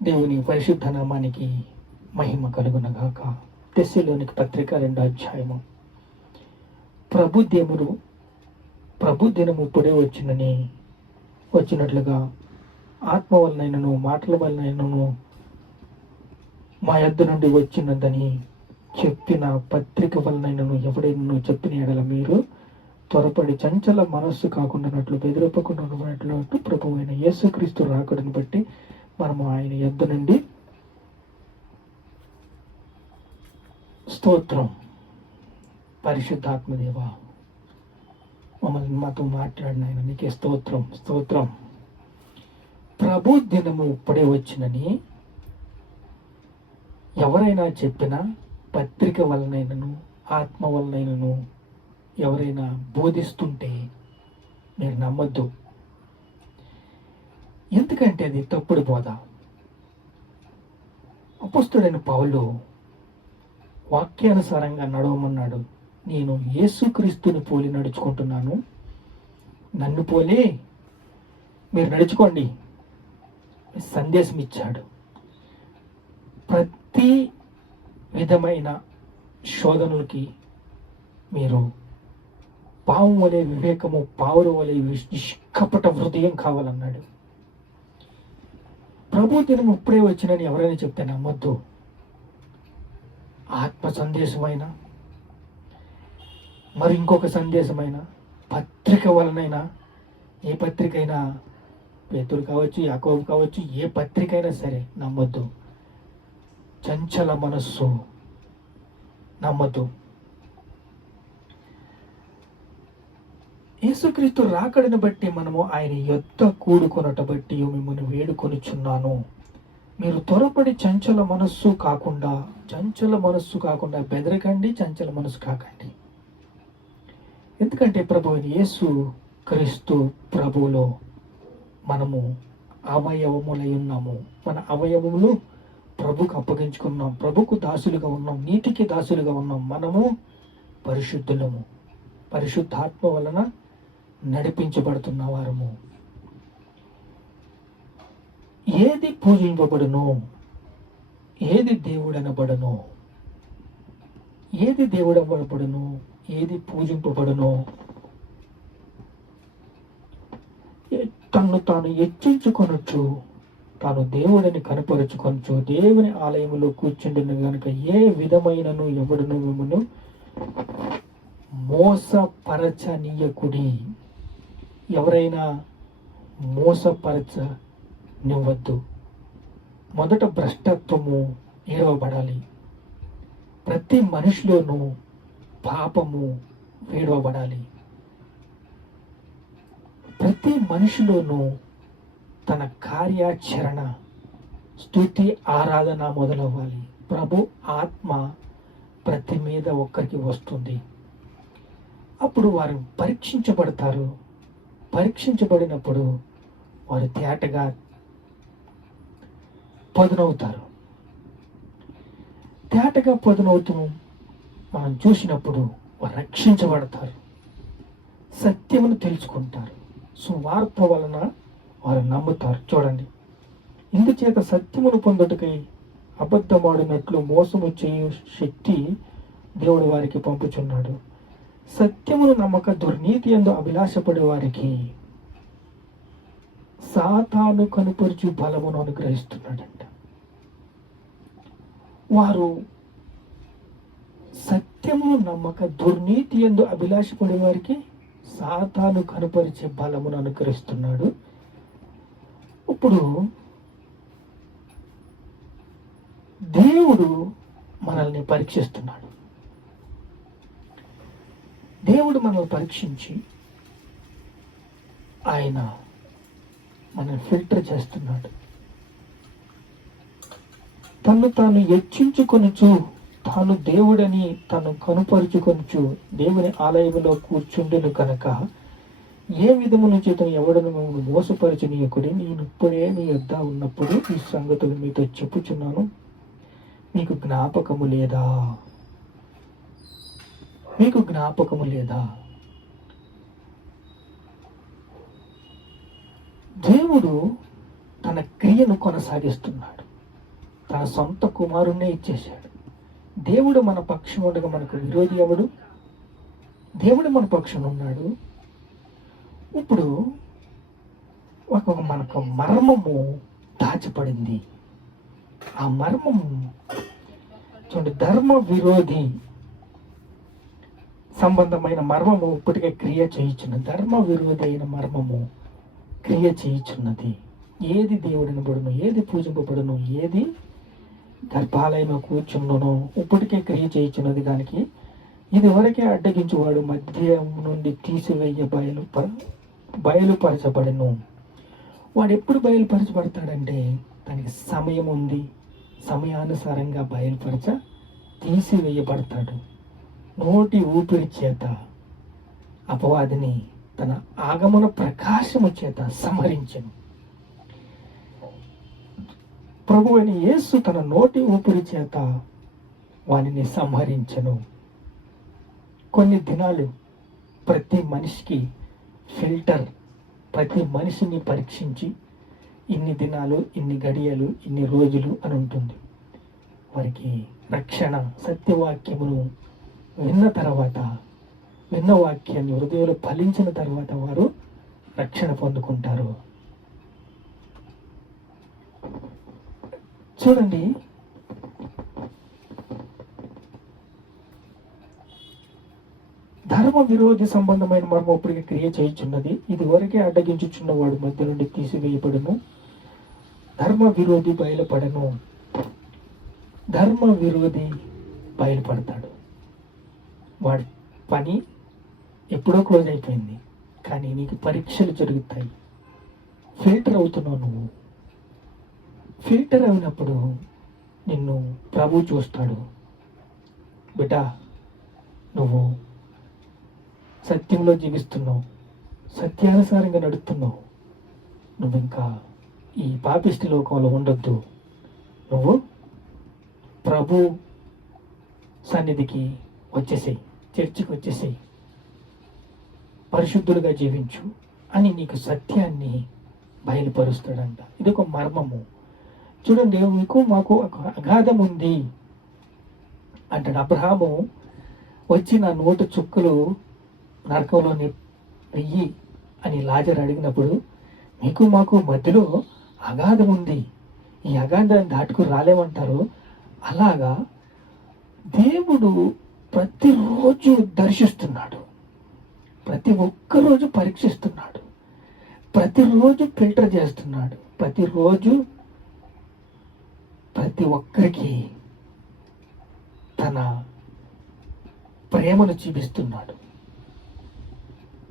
దేవుని పరిశుద్ధ నామానికి మహిమ కలుగునగాక. తెస్సిలోనికి పత్రిక రెండో అధ్యాయము. ప్రభు దేవుడు ప్రభు దినము ఇప్పుడే వచ్చినని వచ్చినట్లుగా ఆత్మ వలనైనను మాటల వలనైనను మా యొద్ద నుండి వచ్చినదని చెప్పిన పత్రిక వలనైనను ఎవడైనా చెప్పిన ఎడల మీరు త్వరపడి చంచల మనస్సు కాకుండానట్లు బెదిరిపకుండా ఉన్నట్లు ప్రభు అయిన యేసుక్రీస్తు రాకడని బట్టి మనము ఆయన యొద్ద నుండి స్తోత్రం. పరిశుద్ధాత్మదేవ మమ్మల్ని మాతో మాట్లాడిన ఆయన నీకే స్తోత్రం స్తోత్రం. ప్రభు దినము ఇప్పుడే వచ్చినని ఎవరైనా చెప్పినా పత్రిక వలనైనను ఆత్మ వలనైనను ఎవరైనా బోధిస్తుంటే మీరు నమ్మద్దు. ఎందుకంటే అది తప్పుడు బోధ? అపుస్తుడైన పౌలు వాక్యానుసారంగా నడవమన్నాడు నేను యేసుక్రీస్తుని పోలి నడుచుకుంటున్నాను. నన్ను పోలే. మీరు నడుచుకోండి. సందేశం ఇచ్చాడు ప్రతి విధమైన శోధనలకి మీరు పాము వలె వివేకము పావులు వలె నిష్కపట హృదయం కావాలన్నాడు. ప్రభు దినం ఇప్పుడే వచ్చినని ఎవరైనా చెప్తే నమ్మొద్దు. ఆత్మ సందేశమైన? మరి ఇంకొక సందేశమైన? పత్రిక వలనైనా? ఏ పత్రిక అయినా పేతురు కావచ్చు యాకోబు కావచ్చు ఏ పత్రిక అయినా సరే నమ్మొద్దు. చంచల మనస్సు నమ్మద్దు. యేసుక్రీస్తు రాకడిని బట్టి మనము ఆయన యొద్ద కూడుకొనట బట్టి మిమ్మల్ని వేడుకొనిచున్నాను. మీరు త్వరపడి చంచల మనస్సు కాకుండా చంచల మనస్సు కాకుండా బెదరకండి చంచల మనస్సు కాకండి. ఎందుకంటే ప్రభు యేసు క్రీస్తు ప్రభులో మనము అవయవములై ఉన్నాము. మన అవయవములు ప్రభుకు అప్పగించుకున్నాం. ప్రభుకు దాసులుగా ఉన్నాం. నీతికి దాసులుగా ఉన్నాం. మనము పరిశుద్ధులము. పరిశుద్ధాత్మ వలన నడిపించబడుతున్న వారము. ఏది పూజింపబడును ఏది దేవుడనబడును ఏది దేవుడనబడును ఏది పూజింపబడును తను తాను హెచ్చించుకొనొచ్చు తాను దేవుడిని కనపరుచుకొనచ్చు దేవుని ఆలయంలో కూర్చుండిన కనుక ఏ విధమైనను ఎవడును మిమ్మను మోసపరచనీయకుడి. ఎవరైనా మోసపరచనివ్వద్దు. మొదట భ్రష్టత్వము ఏడవబడాలి. ప్రతి మనిషిలోనూ పాపము వేడవబడాలి ప్రతి మనిషిలోనూ తన కార్యాచరణ స్థుతి ఆరాధన మొదలవ్వాలి. ప్రభు ఆత్మ ప్రతి మీద ఒక్కరికి వస్తుంది. అప్పుడు వారు పరీక్షించబడతారు. పరీక్షించబడినప్పుడు వారు తేటగా పదునవుతారు. తేటగా పదునవుతూ మనం చూసినప్పుడు వారు రక్షించబడతారు. సత్యమును తెలుసుకుంటారు. సువార్త వలన వారు నమ్ముతారు. చూడండి. ఇందుచేత సత్యమును పొందుటకై అబద్ధమాడినట్లు మోసము చేయు శక్తి దేవుడు వారికి పంపుచున్నాడు. సత్యమును నమ్మక దుర్నీతి ఎందు అభిలాషపడే వారికి సాతాను కనుపరుచు బలమును అనుగ్రహిస్తున్నాడంట వారు సత్యమును నమ్మక దుర్నీతి ఎందు అభిలాషపడే వారికి సాతాను కనుపరిచే బలమును అనుగ్రహిస్తున్నాడు ఇప్పుడు దేవుడు మనల్ని పరీక్షిస్తున్నాడు దేవుడు మనల్ని పరీక్షించి ఆయన మనల్ని ఫిల్టర్ చేస్తున్నాడు. తను తాను హెచ్చించుకొనుచు తాను దేవుడని తను కనుపరుచుకొనుచు దేవుని ఆలయంలో కూర్చుండెను కనుక ఏ విధమున చేత ఎవడను మిమ్మల్ని మోసపరచనీయకుడి? నేను ఇప్పుడే మీ యొద్ద ఉన్నప్పుడు ఈ సంగతులు మీతో చెప్పుచున్నాను. మీకు జ్ఞాపకము లేదా? మీకు జ్ఞాపకము లేదా? దేవుడు తన క్రియను కొనసాగిస్తున్నాడు. తన సొంత కుమారుణ్ణే ఇచ్చేశాడు. దేవుడు మన పక్షం ఉండగా మనకు విరోధి ఎవడు? దేవుడు మన పక్షం ఉన్నాడు. ఇప్పుడు ఒక మనకు మర్మము దాచపడింది ఆ మర్మము చూడండి ధర్మ విరోధి సంబంధమైన మర్మము ఇప్పటికే క్రియ చేయించిన ధర్మ విరోధి అయిన మర్మము క్రియ చేయించున్నది. ఏది దేవుడినబడును ఏది పూజింపబడును ఏది గర్భాలయంలో కూర్చుండును ఇప్పటికే క్రియ చేయుచున్నది దానికి. ఇది వరకే అడ్డగించువాడు మధ్య నుండి తీసివేయ బయలు బయలుపరచబడను. వాడు ఎప్పుడు బయలుపరచబడతాడంటే దానికి సమయం ఉంది. సమయానుసారంగా బయలుపరచ తీసివేయబడతాడు. నోటి ఊపిరి చేత అపవాదిని తన ఆగమన ప్రకాశము చేత సంహరించను. ప్రభు అని యేసు తన నోటి ఊపిరి చేత వానిని సంహరించను. కొన్ని దినాలు ప్రతి మనిషికి ఫిల్టర్ ప్రతి మనిషిని పరీక్షించి ఇన్ని దినాలు ఇన్ని గడియలు ఇన్ని రోజులు అని ఉంటుంది వారికి రక్షణ సత్యవాక్యమును విన్న తర్వాత విన్న వాక్యాన్ని హృదయంలో ఫలించిన తర్వాత వారు రక్షణ పొందుకుంటారు. చూడండి. ధర్మ విరోధి సంబంధమైన మర్మ ఇప్పటికి క్రియ చేయుచున్నది. ఇది వరకే అడ్డగించుచున్న వాడు మధ్య నుండి తీసివేయబడును. ధర్మ విరోధి బయలుపడను. ధర్మ విరోధి బయలుపడతాడు. వాడి పని ఎప్పుడో క్లోజ్ అయిపోయింది. కానీ నీకు పరీక్షలు జరుగుతాయి. ఫిల్టర్ అవుతున్నావు నువ్వు. ఫిల్టర్ అయినప్పుడు నిన్ను ప్రభు చూస్తాడు. బిడ్డ నువ్వు సత్యంలో జీవిస్తున్నావు. సత్యానుసారంగా నడుస్తున్నావు. నువ్వు ఇంకా ఈ పాపిష్టి లోకంలో ఉండొద్దు. నువ్వు ప్రభు సన్నిధికి వచ్చేసేయి. చర్చకు వచ్చేసేయి పరిశుద్ధులుగా జీవించు అని నీకు సత్యాన్ని బయలుపరుస్తాడంట. ఇది ఒక మర్మము. చూడండి మీకు మాకు ఒక అగాధం ఉంది అంటాడు. అబ్రహాము వచ్చి నా నోటు చుక్కలు నరకంలోని వెయ్యి అని లాజర్ అడిగినప్పుడు మీకు మాకు మధ్యలో అగాధం ఉంది. ఈ అగాధాన్ని దాటుకు రాలేమంటారు. అలాగా దేవుడు ప్రతిరోజు దర్శిస్తున్నాడు. ప్రతి ఒక్కరోజు పరీక్షిస్తున్నాడు. ప్రతిరోజు ఫిల్టర్ చేస్తున్నాడు. ప్రతిరోజు ప్రతి ఒక్కరికి తన ప్రేమను చూపిస్తున్నాడు.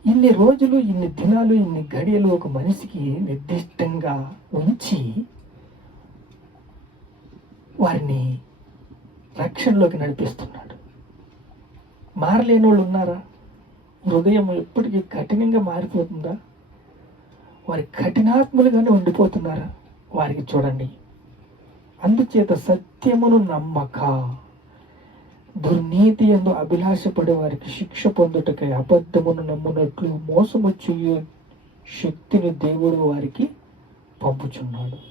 ఇన్ని రోజులు ఇన్ని దినాలు ఇన్ని గడియలు ఒక మనిషికి నిర్దిష్టంగా ఉంచి వారిని రక్షణలోకి నడిపిస్తున్నాడు. మారలేని వాళ్ళు ఉన్నారా? హృదయం ఎప్పటికీ కఠినంగా మారిపోతుందా? వారి కఠినాత్ములుగానే ఉండిపోతున్నారా? వారికి చూడండి. అందుచేత సత్యమును నమ్మక. దుర్నీతి ఎందు అభిలాషపడే వారికి శిక్ష పొందుటకై అబద్ధమును నమ్మునట్లు మోసము చేయు శక్తిని దేవుడు వారికి పంపుచున్నాడు.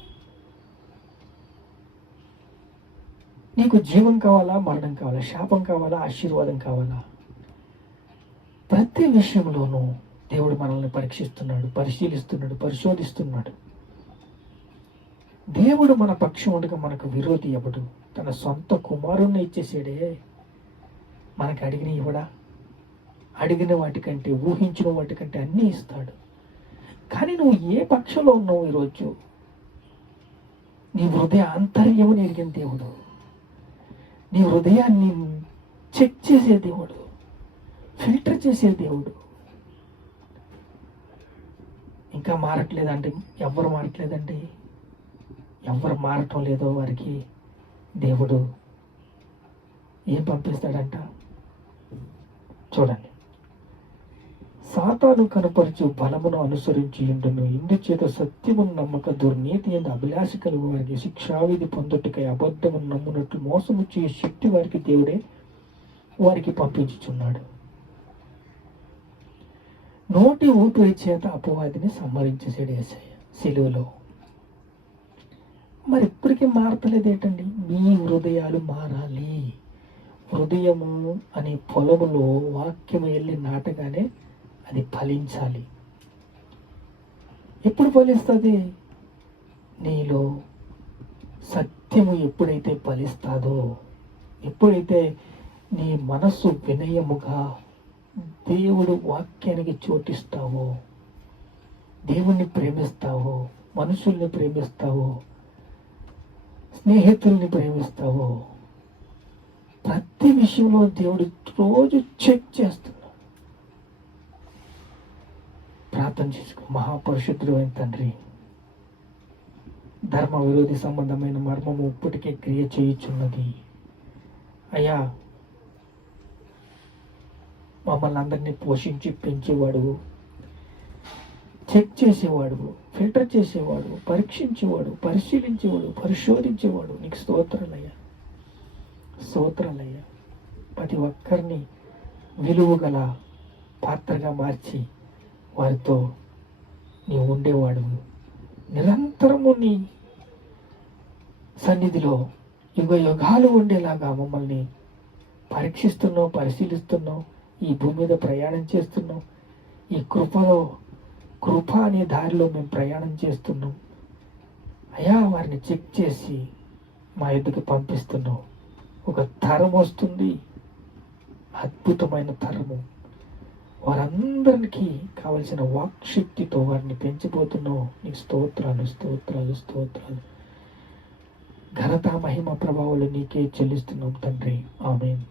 నీకు జీవం కావాలా? మరణం కావాలా? శాపం కావాలా? ఆశీర్వాదం కావాలా? ప్రతి విషయంలోనూ దేవుడు మనల్ని పరీక్షిస్తున్నాడు పరిశీలిస్తున్నాడు పరిశోధిస్తున్నాడు. దేవుడు మన పక్షం ఉండగా మనకు విరోధి ఎవడు? తన సొంత కుమారుణ్ణి ఇచ్చేసాడే. మనకు అడిగిన ఇవ్వడా? అడిగిన వాటికంటే ఊహించిన వాటికంటే అన్నీ ఇస్తాడు. కానీ నువ్వు ఏ పక్షంలో ఉన్నావు ఈరోజు? నీ హృదయ ఆంతర్యము ఎరిగిన దేవుడు. నీ హృదయాన్ని చెక్ చేసే దేవుడు. ఫిల్టర్ చేసే దేవుడు. ఇంకా మారట్లేదండి ఎవరు మారట్లేదండి. ఎవరు మారటం లేదో వారికి దేవుడు ఏం పంపిస్తాడంట? చూడండి. సాతాను కనపరచు బలమును అనుసరించి ఉండును. ఇందుచేత సత్యమును నమ్మక దుర్నీతి ఎందు అభిలాష కలుగు వారికి శిక్షావిధి పొందుటకై అబద్ధమును నమ్మునట్లు మోసము చేయ శక్తి వారికి దేవుడే వారికి పంపించుచున్నాడు. నోటి ఊపిరి చేత అపవాదిని సంహరించేసాడు ఏసయ్య సెలువులో. మరి ఇప్పటికీ మారతలేదు ఏంటండి మీ హృదయాలు మారాలి. హృదయము అనే పొలములో వాక్యం వెళ్ళి నాటగానే అది ఫలించాలి. ఎప్పుడు ఫలిస్తుంది? నీలో సత్యము ఎప్పుడైతే ఫలిస్తాదో ఎప్పుడైతే నీ మనస్సు వినయముగా దేవుడు వాక్యానికి చోటిస్తావో. దేవుణ్ణి ప్రేమిస్తావో. మనుషుల్ని ప్రేమిస్తావో. స్నేహితుల్ని ప్రేమిస్తావో. ప్రతి విషయంలో దేవుడు రోజు చెక్ చేస్తున్నాడు. ప్రార్థన చేసుకో. మహాపరిశుద్ధుడు అయిన తండ్రి ధర్మ విరోధి సంబంధమైన మర్మము ఇప్పటికే క్రియ చేయుచున్నది. అయ్యా మమ్మల్ని అందరినీ పోషించి పెంచేవాడు చెక్ చేసేవాడు ఫిల్టర్ చేసేవాడు పరీక్షించేవాడు పరిశీలించేవాడు పరిశోధించేవాడు. నీకు స్తోత్రాలయ్యా స్తోత్రాలయ్యా ప్రతి ఒక్కరిని విలువ గల పాత్రగా మార్చి వారితో నీవు ఉండేవాడు. నిరంతరము నీ సన్నిధిలో యుగ యుగాలు ఉండేలాగా మమ్మల్ని పరీక్షిస్తున్నావు పరిశీలిస్తున్నావు. ఈ భూమి మీద ప్రయాణం చేస్తున్నాం. ఈ కృపలో కృప అనే దారిలో మేము ప్రయాణం చేస్తున్నాం. అయా వారిని చెక్ చేసి మా ఎద్దుకు పంపిస్తున్నాం. ఒక తరం వస్తుంది. అద్భుతమైన తరము. వారందరికీ కావలసిన వాక్శక్తితో వారిని పెంచిపోతున్నావు నీ స్తోత్రాలు స్తోత్రాలు స్తోత్రాలు. ఘనత మహిమ ప్రభావాలు నీకే చెల్లిస్తున్నాం తండ్రి. ఆమె